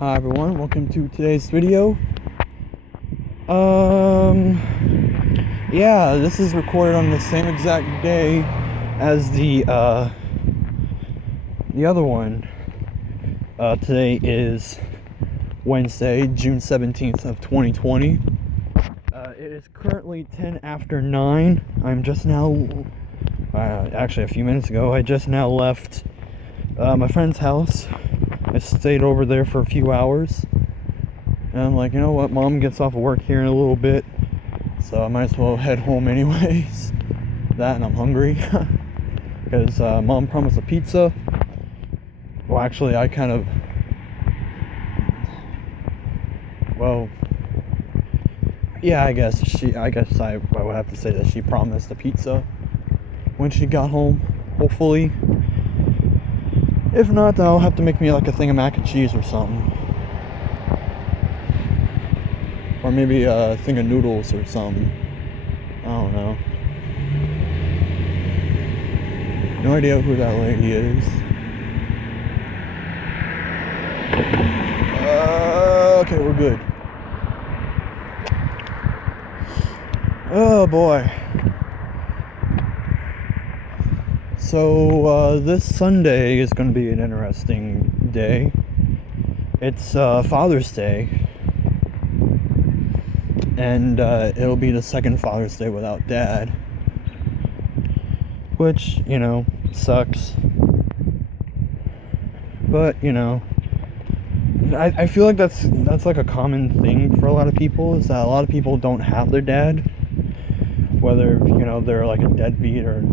Hi everyone, welcome to today's video. Yeah, this is recorded on the same exact day as the other one. Today is Wednesday, June 17th of 2020. It is currently 10 after 9. I'm just now, actually a few minutes ago, I just now left my friend's house. I stayed over there for a few hours. And I'm like, you know what, Mom gets off of work here in a little bit, so I might as well head home anyways. That, and I'm hungry. Because Mom promised a pizza. Well, actually, I kind of... Well... Yeah, I guess I would have to say that she promised a pizza when she got home, hopefully. If not, then I'll have to make me like a thing of mac and cheese or something. Or maybe a thing of noodles or something. I don't know. No idea who that lady is. Okay, we're good. Oh boy. So this Sunday is going to be an interesting day. It's Father's Day. And it'll be the second Father's Day without Dad. Which, you know, sucks. But, you know, I feel like that's like a common thing for a lot of people, is that a lot of people don't have their dad. Whether, you know, they're like a deadbeat or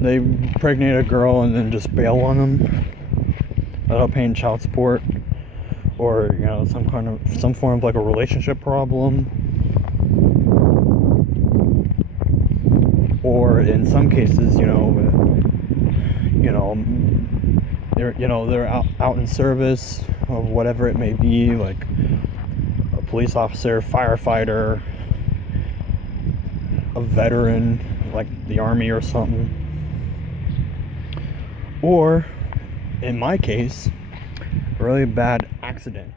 they impregnate a girl and then just bail on them without paying child support, or, you know, some form of like a relationship problem, or in some cases, they're out in service of whatever it may be, like a police officer, firefighter, a veteran like the army or something. Or, in my case, a really bad accident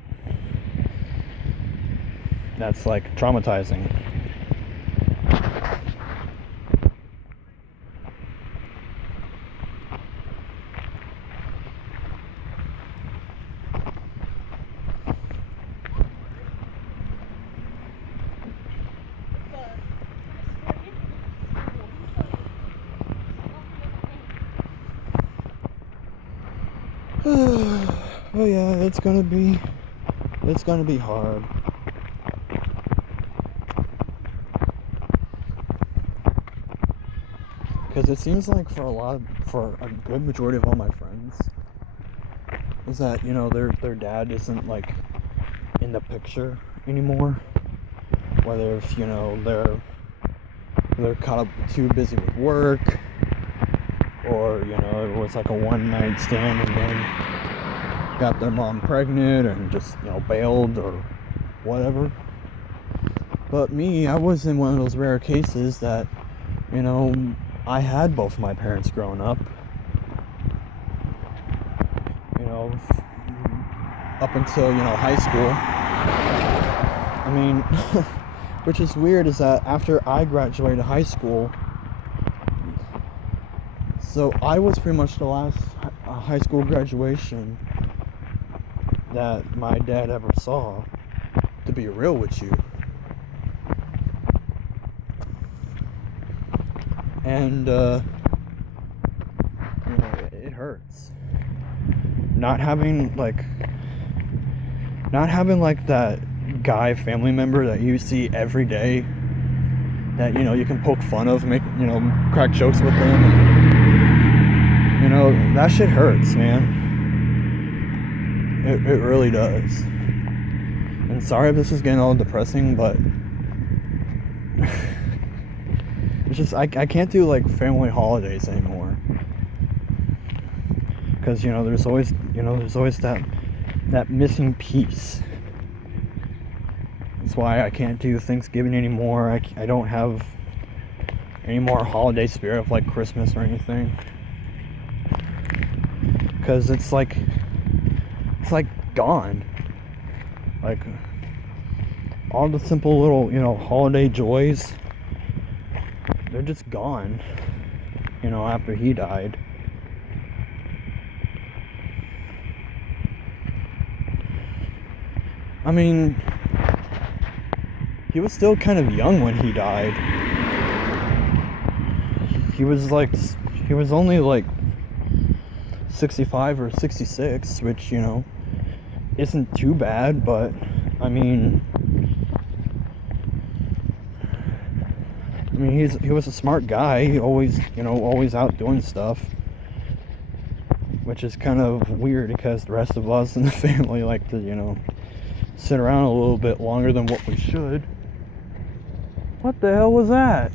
that's like traumatizing. Oh yeah, it's gonna be hard. Because it seems like for a good majority of all my friends, is that, you know, their dad isn't like in the picture anymore. Whether if, you know, they're caught up too busy with work, or, you know, it was like a one night stand and then got their mom pregnant and just, you know, bailed or whatever. But me, I was in one of those rare cases that, you know, I had both my parents growing up. You know, up until, you know, high school. I mean, which is weird, is that after I graduated high school, so I was pretty much the last high school graduation that my dad ever saw, to be real with you. And, you know, it hurts. Not having like that guy family member that you see every day, that, you know, you can poke fun of, make, you know, crack jokes with them. And, you know, that shit hurts, man. It really does. And sorry if this is getting all depressing, but it's just, I can't do like family holidays anymore. Because, you know, there's always that missing piece. That's why I can't do Thanksgiving anymore. I don't have any more holiday spirit of like Christmas or anything. Because it's like gone. Like, all the simple little, holiday joys, they're just gone, after he died. I mean, he was still kind of young when he died. He was only like 65 or 66, which, isn't too bad, but I mean, he was a smart guy. He always out doing stuff, which is kind of weird because the rest of us in the family like to, sit around a little bit longer than what we should. What the hell was that?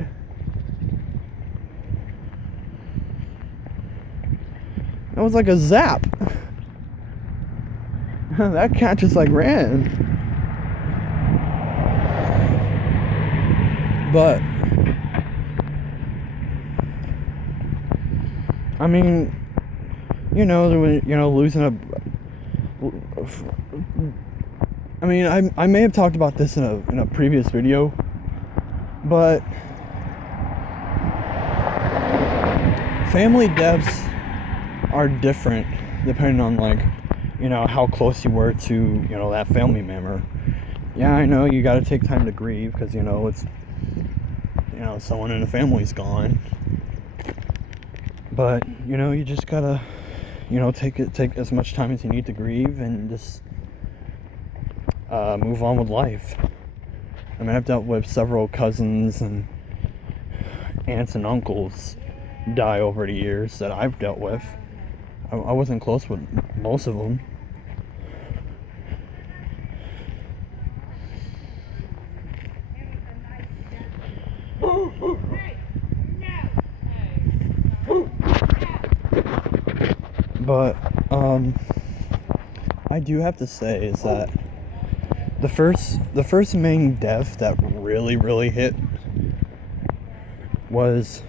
That was like a zap. That cat just like ran. But I mean, losing a. I mean, I may have talked about this in a previous video, but family deaths are different depending on how close you were to that family member. Yeah, I know you got to take time to grieve because it's someone in the family's gone. But you just gotta take as much time as you need to grieve and just move on with life. I mean, I've dealt with several cousins and aunts and uncles die over the years that I've dealt with. I wasn't close with most of them. But I do have to say is that the first main death that really hit was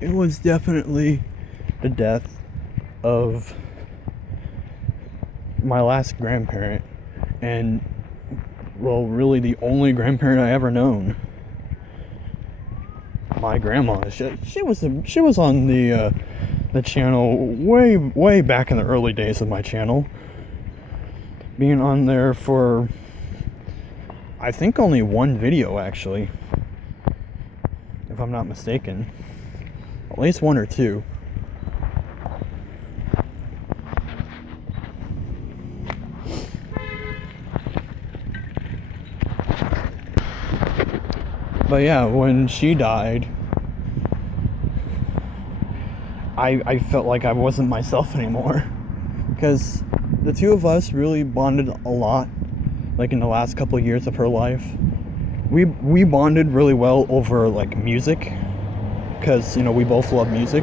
it was definitely the death of my last grandparent, and really the only grandparent I ever known. My grandma, she was on the channel way back in the early days of my channel, being on there for I think only one video, actually, if I'm not mistaken, at least one or two. But yeah, when she died, I felt like I wasn't myself anymore, because the two of us really bonded a lot, like in the last couple of years of her life. We bonded really well over like music, because we both love music,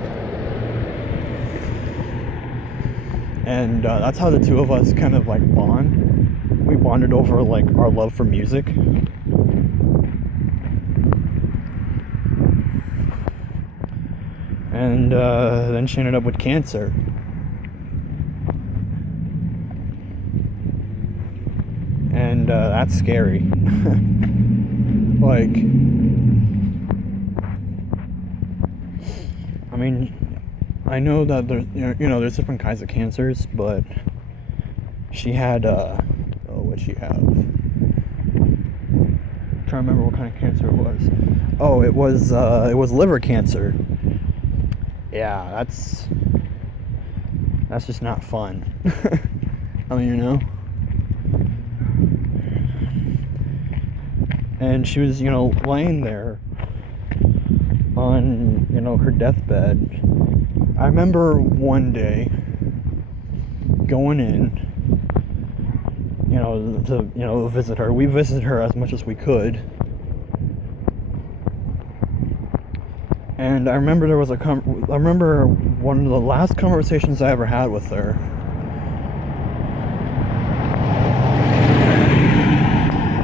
and that's how the two of us kind of like bond. We bonded over like our love for music. And then she ended up with cancer. And that's scary. Like, I mean, I know that there's different kinds of cancers, but she had what'd she have? I'm trying to remember what kind of cancer it was. Oh, it was liver cancer. Yeah, that's just not fun. I mean, and she was, laying there on, her deathbed. I remember one day going in, to visit her. We visited her as much as we could. And I remember I remember one of the last conversations I ever had with her.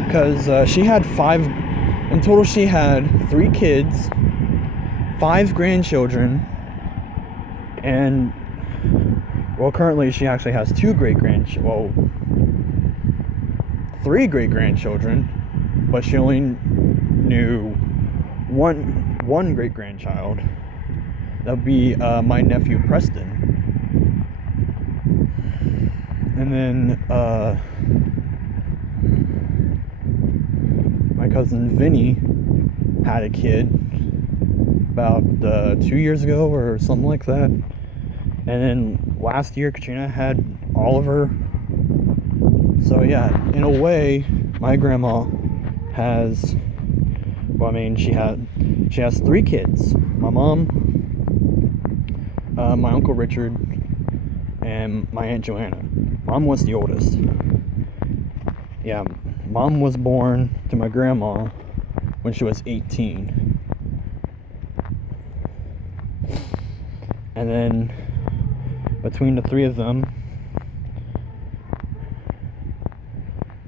Because she had in total she had 3 kids, 5 grandchildren, and Well, currently she actually has three great-grandchildren, but she only knew one great-grandchild. That would be my nephew Preston. And then my cousin Vinny had a kid about 2 years ago or something like that. And then last year Katrina had Oliver. So yeah, in a way, my grandma has, she has 3 kids. My mom, my Uncle Richard, and my Aunt Joanna. Mom was the oldest. Yeah, Mom was born to my grandma when she was 18. And then between the 3 of them,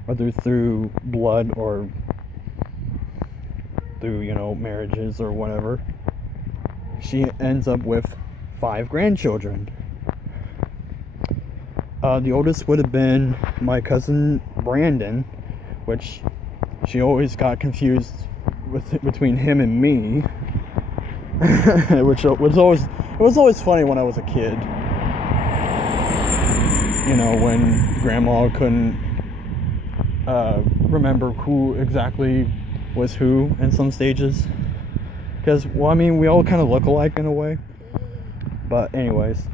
whether through blood or through, marriages or whatever, she ends up with 5 grandchildren. The oldest would have been my cousin Brandon, which she always got confused between him and me, which was always funny when I was a kid. When Grandma couldn't remember who exactly was who in some stages, because we all kind of look alike in a way. But anyways,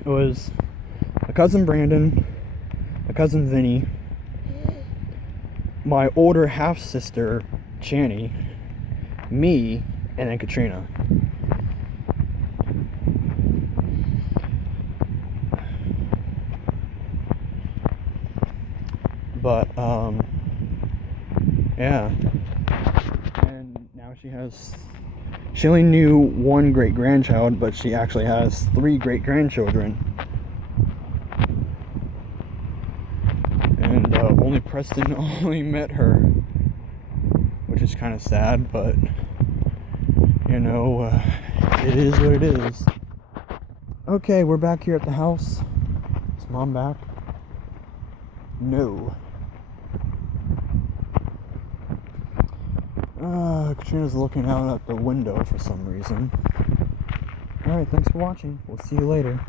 it was my cousin Brandon, my cousin Vinny, my older half-sister Channy, me, and then Katrina. But yeah, and now she only knew one great-grandchild, but she actually has 3 great-grandchildren. And only Preston only met her, which is kind of sad, but it is what it is. Okay, we're back here at the house. Is Mom back? No. Katrina's looking out at the window for some reason. Alright, thanks for watching. We'll see you later.